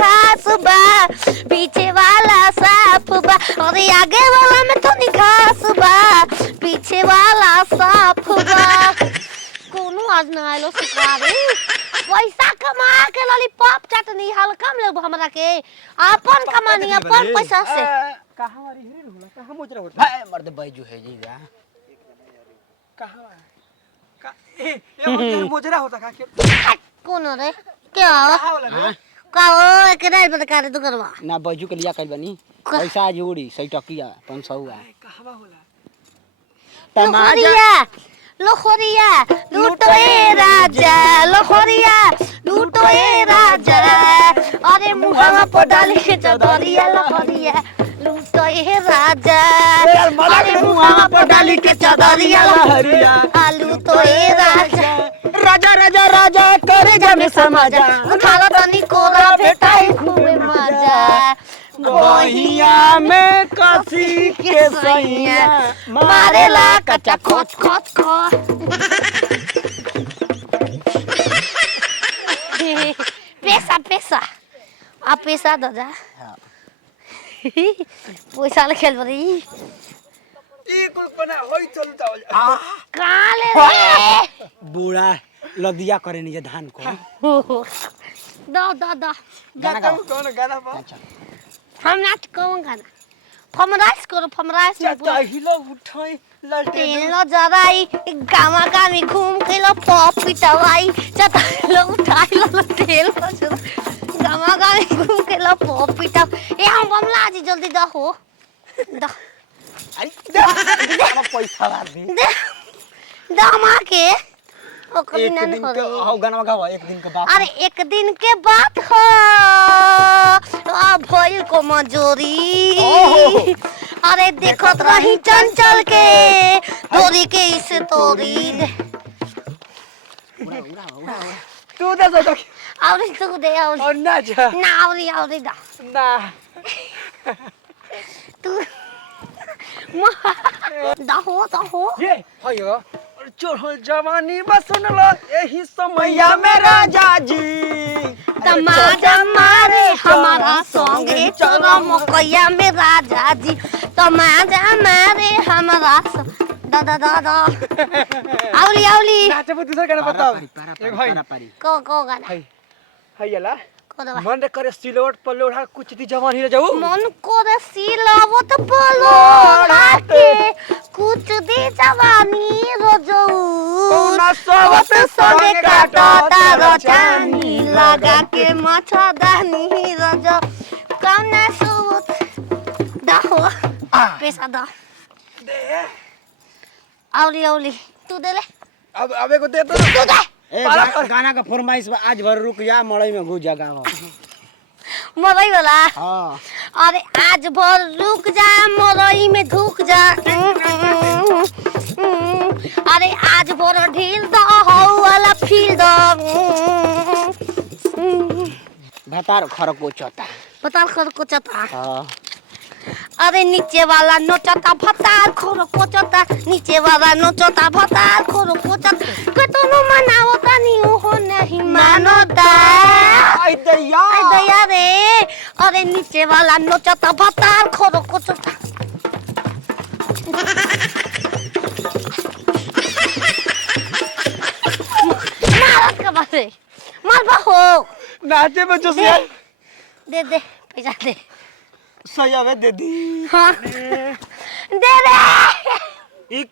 खास बा पीछे वाला साफ बा और आगे वाला में तो खास बा पीछे वाला साफ बा कोनो आज ना आइलो शिकारी पैसा कमा के लॉलीपॉप चटनी हल्का में लेब हमरा के अपन कमानी अपन पैसा से कहां मारी हिरिन होला कहां मोजरा होता है मर्द बैजू है जी जा कहां का ए मोजरा होता का के कौन रे क्या का हो एकरा बता दे तू करवा ना बैजू के लिया कइल बनी पैसा जोड़ी सही टकिया 500 है कहवा होला लोखरिया लोखरिया लूटो ए राजा लोखरिया लूटो ए राजा अरे मुहावा पर डाली के चदरिया लोखरिया लूटो ए राजा अरे मुहावा पर डाली के चदरिया लोखरिया आलू तो ए राजा राजा राजा राजा करे जाने समाजा उठाला तनी कोरा भेटाई खूबे मजा बहिया में कसी के सैया मारेला कच्चा खोच खोच खोच पैसा पैसा आ पैसा दादा पैसा ले खेल बरी ई कल्पना होई चलता हो काले बूढ़ा लदिया करे नहीं धान को दा दा दा गाना कौन गाना बा हम नाच कौन गाना फमराइस करो फमराइस में चाचा हिलो उठाई तेल जराई गामा गामी घूम के लो पॉप पिटवाई चाचा लो उठाई लो तेल गामा गामी घूम के लो पॉप पिटव ए हम बमला जी जल्दी दा हो दा अरे दे पैसा ला दे दामा के एक दिन के हो गाना गावा एक दिन के बाद अरे एक दिन के बाद हो आ भइल को मजूरी अरे देखत रही चंचल के तोरी के इस तोरी तू दे दो आवरी तू दे आवरी और ना जा ना आवरी आवरी दा ना तू दा हो ये होयो चढ़ल जवानी बसन लो एही समैया में राजा जी तमाजा मारे हमारा संगे चलो मकैया में राजा जी तमाजा मारे हमारा दा दा दा दा आवली आवली नाचे पर दूसरा गाना बताओ एक भाई को गाना हैला को दवा मन करे सिलोट पर लोढ़ा कुछ दी जवान ही जाऊ मन को रे सिलावत पलोड़ा के कुछ दी जवानी रोजऊ कौना सोवत संगे काटो तारो चानी लगा के मछदानी रोजो कौना सोवत दाहो पैसा दा दे आवली आवली तू दे ले अब अबे को दे तो तू दे ए गाना का फरमाइश आज भर रुक जा मड़ई में घुस जा गावा मरई वाला हां अरे आज भर रुक जा मरई में धुक जा अरे आज भर ढील द हो वाला फील द भतार खरको चोता पता कर को चता हां अरे नीचे वाला नोचता भतार खोरो कोचता नीचे वाला नोचता भतार खोरो कोचता कतनो मनावो तनी हो नहीं मानोता आई दया रे अरे नीचे वाला नोचता भतार खोरो कोचता मारत का बारे मार बाहो नाचे में जो से दे दे पैसा दे सही आवे दे दी हाँ दे रे एक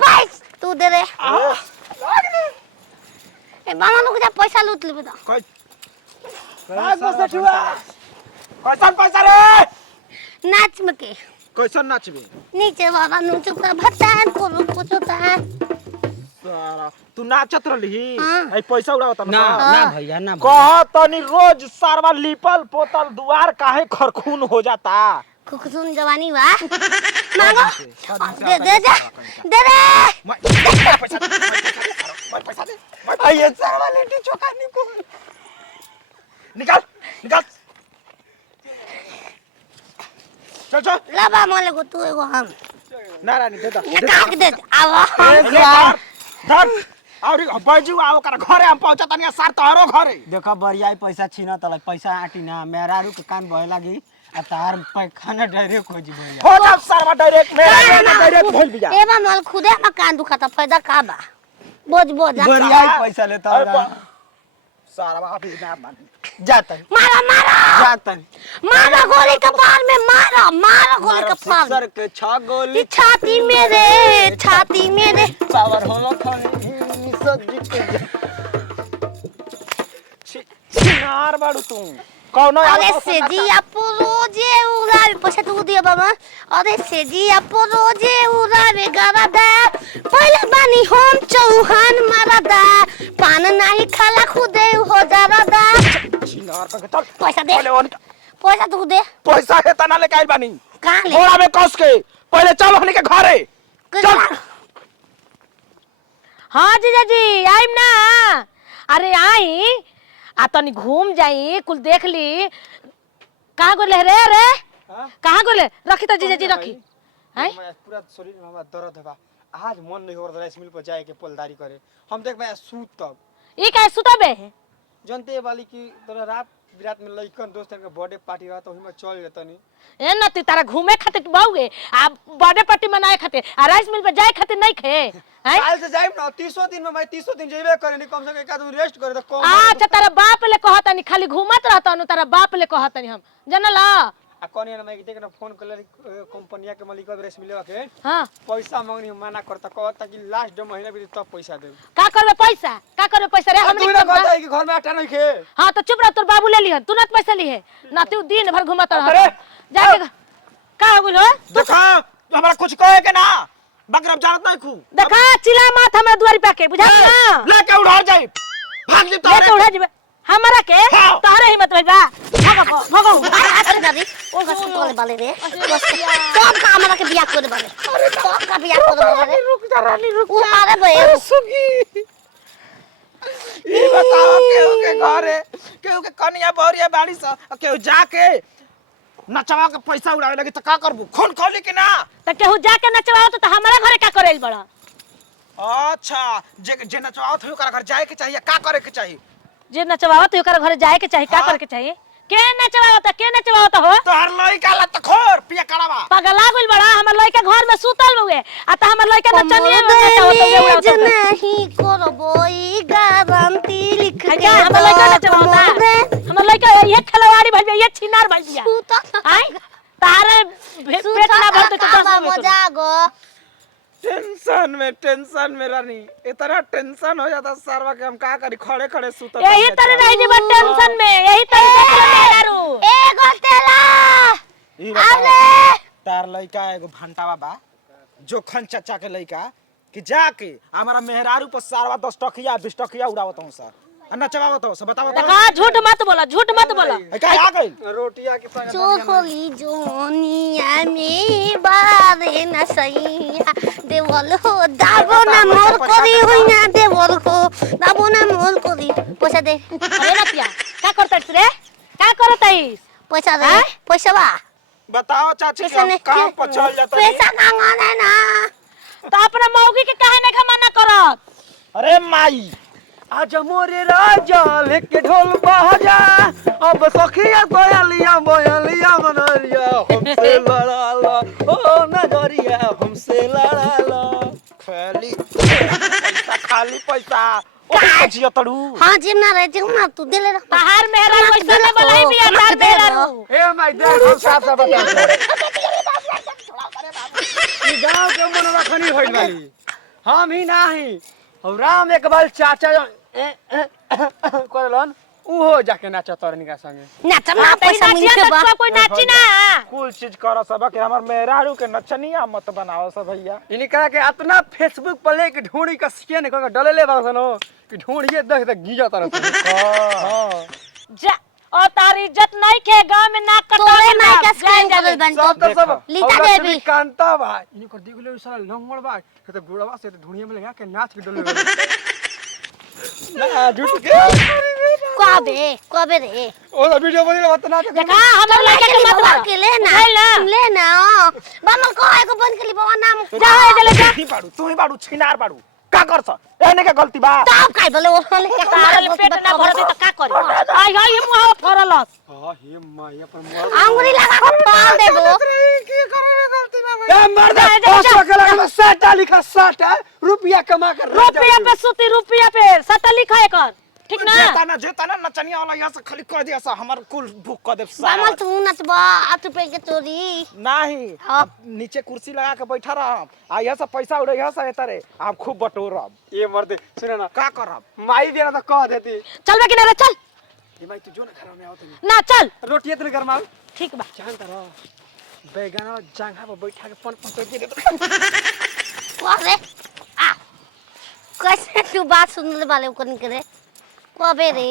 पैस तू दे रे ए बाना लोग जा पैसा लूट ले बता पैसा छुआ कैसन पैसा रे नाच में के कैसन नाचबे नीचे वाला नोचता भतान कोनो कोचता सारा तू नाचत रहली हाँ। आई पैसा उड़ावत ना ना भैया ना कह तनी रोज सारवा लिपल पोतल दुआर काहे खरखून हो जाता खुखसुन जवानी वा मांगो दे दे जा दे रे पैसा दे ये सारवा लेटी चोका निकाल निकाल चल चल लाबा मोले को तू एगो हम नारायण दे दो ये काक दे आवा धर और बैजू आओ कर घरे हम पहुंचा तनी सर तोहरो घरे देखो बरियाई पैसा छीना तले पैसा आटी ना मेहरारू के कान बहे लागी आ तार पैखाना डायरेक्ट हो जी भैया हो जा सर डायरेक्ट मेरा डायरेक्ट भूल भी जा ए बा मल खुदे मकान दुखाता फायदा का बा बोझ बरियाई पैसा लेता सारा अभी ना मान जाता है मारा मारा जाता है मारा गोली कपार में मारा गोली कपार सर के 6 गोली छाती मेरे पावर होलो खाने सब्जी के छिनार बाड़ू तू कौनो अरे सेजी आपो रोजे उड़ावे पैसा तू दिया बाबा अरे सेजी आपो रोजे उड़ावे गरादा पहले बानी हम चौहान मारादा पान नहीं खाला खुदे हो जारादा छिनार का चल पैसा दे पहले ओन पैसा तू दे पैसा है तना लेके आइल बानी कहां ले थोड़ा में कस के पहले चल हमनी के घरे चल हाँ जीजा जी आइम ना अरे आई आ तनी घूम जाई कुल देख ली कहाँ गोले रे कहाँ गोले रखी तो जीजा जी रखी हैं पूरा शरीर में हमारा दर्द है आज मन नहीं हो रहा राइस मिल पर जाए के पोलदारी करे हम देख मैं सूत तब ई काहे सुतबे जनते वाली की तोरा रात विरात में लइकन दोस्तन के बर्थडे पार्टी रहा तो ओही में चल जतनी ए नती तारा घूमे खातिर बाउगे आ बर्थडे पार्टी मनाए खातिर आ राइस मिल पे जाए खातिर नहीं खे हैं काल से जाइम ना 30 दिन में मैं 30 दिन जेबे करे नहीं कम से कम एक आदमी रेस्ट करे तो कम अच्छा तारा बाप ले कहता नहीं खाली घूमत रहता नु तारा बाप ले कहता नहीं हम जानला आ कोनी ना मैं देख ना फोन कर कंपनिया के मालिक रेस मिलेवा के हां पैसा मांगनी मना करता कहता कि लास्ट 2 महीना भी तब पैसा दे का करबे पैसा रे हम तू ना कहता है कि घर में आटा नहीं खे हां तो चुप रह तोर बाबू ले लिहन तू न पैसा ली है ना तू दिन भर घुमत रह अरे जाके का हो गेलो देखा हमरा कुछ कहे के ना बकरब जानत नहीं खू देखा चिल्ला मत हमरा दुआरी पे के बुझा ना लेके उड़ा जाई भाग जी ले तो उड़ा जीबे हमरा के तोहरे हिम्मत भइबा भगो अरे दादी ओ का सुन वाले बाले रे सब का हमरा के बियाह कर दे बाले अरे सब का बियाह कर दे बाले रुक जा रानी रुक ओ मारे बे सुगी ये बताओ केहू के घरे केहू के कनिया बहरिया बाड़ी सा केहू जाके नचवा के पैसा उड़ावे लगी त का करबू खून खोली कि ना त केहू जाके नचवाओ तो हमरा घरे का करेल बड़ा अच्छा जे नचवाओ थे ओकरा घर जाए के चाहिए का करे के चाहिए जे नचवाओ तो ओकर घरे जाए के चाहिए का करे के चाहिए के नचवाओ त हो तो हर लइका ला त खोर पिया करावा पगला गइल बड़ा हमर लइका घर में सुतल हुए आ त हमर लइका नचनिए में जे नहीं करबोई गारंटी लिख के हमर लइका नचवाओ हमर लइका ये खिलवाड़ी भइल ये छिनार भइल दिया आई तारे पेट ना भरते तो 10 में मजा गो टेंशन में रानी इतना टेंशन हो जाता सरवा के हम का करी खड़े खड़े सुतत यही तरह रह जे टेंशन में यही तरह मेरारू ए गोटेला आले तार लइका एगो भंटावा बा जोखन चाचा के लइका कि जाके हमारा मेहरारू पर सारवा 10 टकिया 20 टकिया उड़ावत हूं सर नचवावत हूं सब बतावत देखा झूठ मत बोला का आ गई रोटिया के संग चोखली जोनिया में बारे न सैया देवल हो दाबो ना मोर करी होई ना देवल हो दाबो ना मोर करी पैसा दे अरे रतिया का करतस रे का करतइस पैसा दे पैसा बा बताओ चाची पैसा नहीं काम पर चल जाता पैसा मांगना ना तो अपना मौगी के काहे नहीं मना करत अरे माई आज मोरे राजा लेके ढोल बाजा अब सखिया बोयलिया मनरिया हमसे लड़ा ला ओ नजरिया हमसे लड़ा ला खाली पैसा ओ जिया तड़ू हां जिम ना रे जिम ना तू दे ले तहार मेहरा पैसा में बलाई भी तार मेहरा ए माय देख हम साफ साफ बता ई गांव के मन रखनी होइल बानी हम ही नाही और राम एक बार चाचा करलन उहो जाके नाच तरनी का संगे नाच ना पैसा मिलते बा कोई नाची ना कुल चीज करो सब के हमर मेहरारू के नचनिया मत बनाओ सब भैया इनी कहा के इतना फेसबुक पर लेके ढूंढी का स्कैन कर डलेले बासनो कि ढूंढिए देख देख गीजा तरह हां जा और तारी इज्जत नहीं के गांव में ना कटो तोरे माई का स्कैन कर बन सब तो सब लीता देवी कांता बा इनी को दिखले साला लंगड़ बा तो गुड़वा से ढूंढिए में लगा के नाच के डले ना झूठ के कबे रे ओ वीडियो बनी बतना देखा हमर लड़का के मत मार के लेना बामल को एगो बंद के लिए बाबा नाम जा जले जा तू ही बाड़ू छिनार बाड़ू का करस एने के गलती बा तब काई बोले ओने के मारे पेट ना भरते त का करी आई हाय ये मुंह फरलस हां हे माय अपन मुंह अंगुरी लगा के पाल दे दो की करे गलती बा भाई ए मर्द 500 के लगा 60 लिखा 60 रुपया कमा कर रुपया पे सुती रुपया पे सटा लिखा एकर ठीक ना जेता ना नचनिया वाला यहां से खाली कह दिया सा हमर कुल बुक कर दे बामल तू नचबा 8 रुपए के चोरी नहीं हाँ। अब नीचे कुर्सी लगा के बैठा रह आ यहां से पैसा उड़े यहां से एतरे आप खूब बटोरब ये मर्द सुन ना का करब माई देना तो कह देती चल बे किनारे चल ये माई तू जो ना घर में आवत ना चल रोटिए तने गरमाओ ठीक बा जानता रह बैगन जांघा पर बैठा के पन दे दे अरे आ कैसे तू बात सुनले वाले को नहीं करे कबे रे